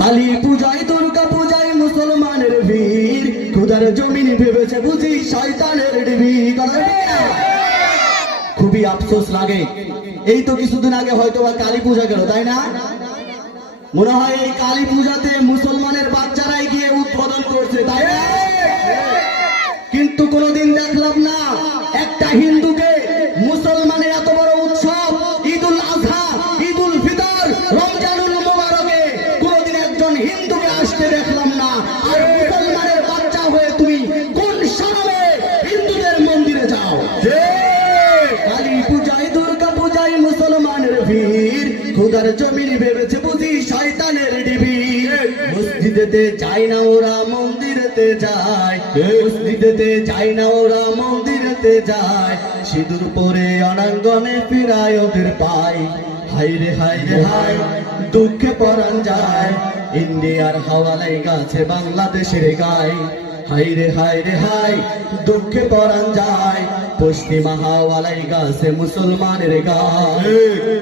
কালী পূজায় দুর্গা পূজায় মুসলমানের ভিড়, খুদার জমিন ভেবেছে বুঝি শয়তানের ডিবি। খুবই আফসোস লাগে, এই তো কিছুদিন আগে হয়তো বা কালী পূজা গেল, তাই না? মনে হয় এই কালী পূজাতে মুসলমানের বাচ্চারাই গিয়ে উদ্বোধন করছে, তাই না? কিন্তু কোনোদিন দেখলাম না একটা হিন্দুকে মুসলমানের এত বড় উৎসব ঈদুল আজহা, ঈদুল ফিতর, রমজানুল মুবারকে কোনোদিন একজন হিন্দুকে আসতে দেখলাম না। আর মুসলমানের বাচ্চা হয়ে তুমি কোন সামনে হিন্দুদের মন্দিরে যাও? কালী পূজায় দুর্গা পূজায় মুসলমানের ভিড়, খুদার জমিন ভেবেছে বুঝি শয়তানের ডিবি। মসজিদেতে যায় না ওরা মন্দিরেতে যায়, মসজিদেতে যায় না ওরা মন্দিরেতে যায়, সিঁদুর পরে অনাঙ্গনে ফিরায় ওদের পায়। হায় রে হায় রে হায়, দুঃখে পরাণ যায়, ইন্ডিয়ার হাওয়ালাই গাছে বাংলাদেশের গায়। হায় রে হায় রে হায়, দুঃখে পরাণ যায়, পশ্চিমা হাওয়ালাই গাছে মুসলমানের গায়।